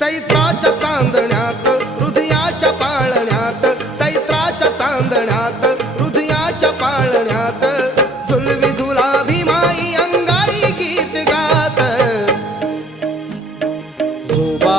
चैत्राच्या चांदण्यात हृदयाच्या पाळण्यात, चैत्राच्या चांदण्यात हृदयाच्या पाळण्यात, झुलवी झुलाभी माई अंगाई गीत गात. झोबा